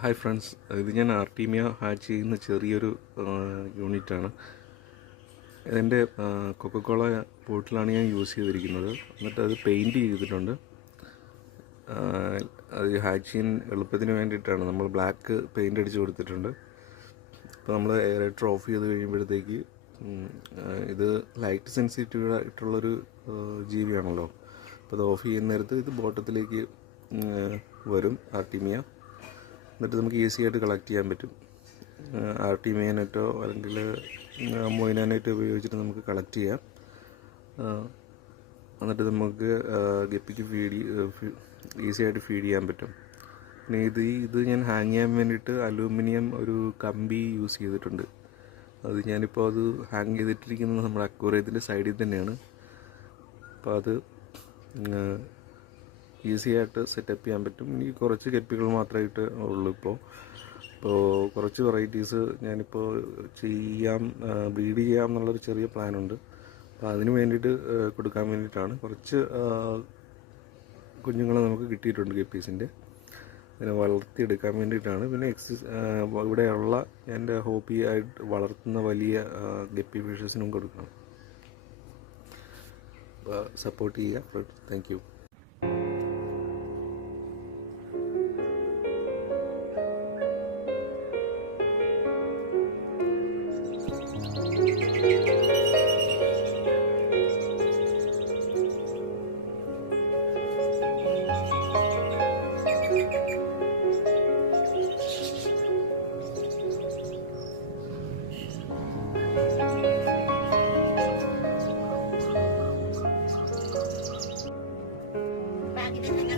Hi friends, ഇത് ഞാൻ artemia hatch ചെയ്യുന്ന ചെറിയൊരു യൂണിറ്റാണ്. ഇതെൻ്റെ കൊക്കക്കോള ബോട്ടിലാണ് ഞാൻ യൂസ് ചെയ്തിരിക്കുന്നത്. എന്നിട്ട് അത് പെയിൻറ്റ് ചെയ്തിട്ടുണ്ട്. അത് ഹാച്ച് ചെയ്യാൻ എളുപ്പത്തിന് വേണ്ടിയിട്ടാണ് നമ്മൾ ബ്ലാക്ക് പെയിൻ്റ് അടിച്ച് കൊടുത്തിട്ടുണ്ട്. ഇപ്പോൾ നമ്മൾ എയറേറ്റർ ഓഫ് ചെയ്ത് കഴിയുമ്പോഴത്തേക്ക് ഇത് ലൈറ്റ് സെൻസിറ്റീവ് ആയിട്ടുള്ളൊരു ജീവിയാണല്ലോ. അപ്പോൾ അത് ഓഫ് ചെയ്യുന്ന നേരത്ത് ഇത് ബോട്ടത്തിലേക്ക് വരും ആർട്ടീമിയ. എന്നിട്ട് നമുക്ക് ഈസി ആയിട്ട് കളക്ട് ചെയ്യാൻ പറ്റും. ആർട്ടീമിയ നെറ്റോ അല്ലെങ്കിൽ മൊയിന നെറ്റോ ഉപയോഗിച്ചിട്ട് നമുക്ക് കളക്ട് ചെയ്യാം. എന്നിട്ട് നമുക്ക് ഗപ്പിക്ക് ഈസി ആയിട്ട് ഫീഡ് ചെയ്യാൻ പറ്റും. പിന്നെ ഇത് ഞാൻ ഹാങ് ചെയ്യാൻ വേണ്ടിയിട്ട് അലൂമിനിയം ഒരു കമ്പി യൂസ് ചെയ്തിട്ടുണ്ട്. അത് ഞാനിപ്പോൾ അത് ഹാങ് ചെയ്തിട്ടിരിക്കുന്നത് നമ്മുടെ അക്വേറിയത്തിൻ്റെ സൈഡിൽ തന്നെയാണ്. അപ്പോൾ അത് ഈസി ആയിട്ട് സെറ്റപ്പ് ചെയ്യാൻ പറ്റും. ഈ കുറച്ച് ഗപ്പികൾ മാത്രമായിട്ട് ഉള്ളൂ ഇപ്പോൾ കുറച്ച് വെറൈറ്റീസ് ഞാനിപ്പോൾ ബ്രീഡ് ചെയ്യാം എന്നുള്ളൊരു ചെറിയ പ്ലാനുണ്ട്. അപ്പോൾ അതിന് വേണ്ടിയിട്ട് കൊടുക്കാൻ വേണ്ടിയിട്ടാണ്. കുറച്ച് കുഞ്ഞുങ്ങളെ നമുക്ക് കിട്ടിയിട്ടുണ്ട് ഗപ്പീസിൻ്റെ. അതിനെ വളർത്തിയെടുക്കാൻ വേണ്ടിയിട്ടാണ്. പിന്നെ ഇവിടെയുള്ള എൻ്റെ ഹോബി ആയിട്ട് വളർത്തുന്ന വലിയ ഗപ്പി ഫിഷസിനും കൊടുക്കണം. സപ്പോർട്ട് ചെയ്യുക. Thank you. Bakit